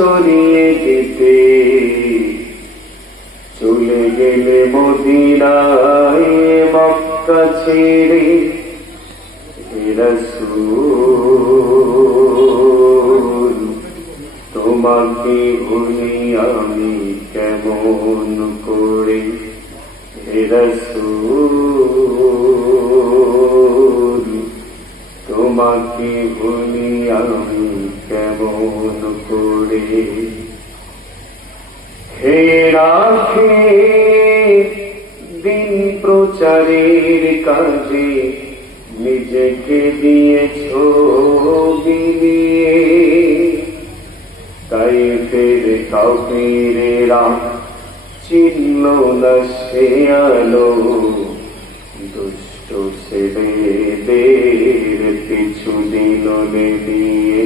সরিয়ে দিতে চলে গেলে মদিনায় মক্কা ছেড়ে হে রাসূল তোমাকে ভুলি আমি কেমন করে হে রাসূল তোমাকে ভুলি আমি কেমন করে হে রাখে দিন প্রচারের কাজে নিজেকে দিয়েছো বিলিয়ে তাইফের কাফিরেরা চিনল না সে আলো দুষ্ট ছেলেদের পিছু দিল দিয়ে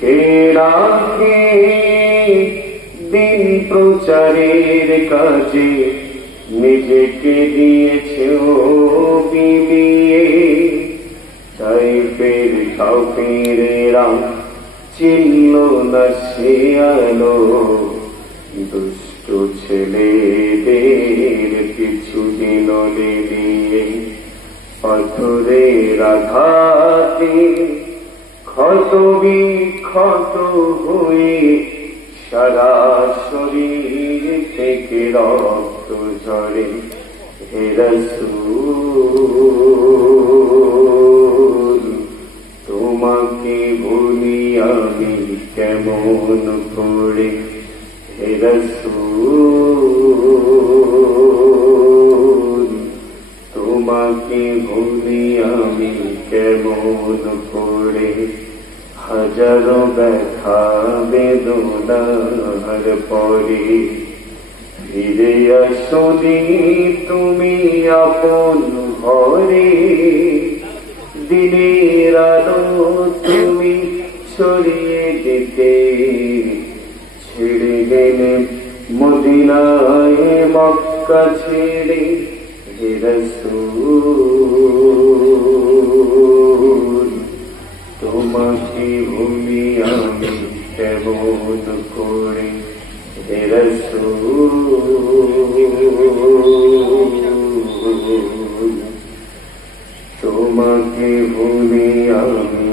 হে রাখে দিন প্রচারের কাজে নিজেকে দিয়েছে বিলিয়ে তাইফের কাফিরেরা চিনল না সে আলো দুষ্ট ছেলেদের পিছু দিল দিয়ে পাথরের আঘাতে ক্ষত বিক্ষত হয়ে সারা শরীর থেকে রক্ত ঝরে হে রাসূল তোমাকে ভুলি আমি কেমন করে হে রাসূল তোমাকে ভুলি আমি কেমন করে হাজারো ব্যথা বেদনার পরে ফিরে আসনি তুমি আপন ঘরে দিনের আলো তুমি ছড়িয়ে দিতে ছেড়ে গেলে মদিনায় মক্কা ছেড়ে হে রাসূল তোমাকে ভুলি আমি কেমন করে হে রাসূল তোমাকে ভুলি আমি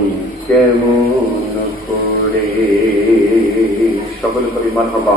কেমন করে সকল পরিবার হবা।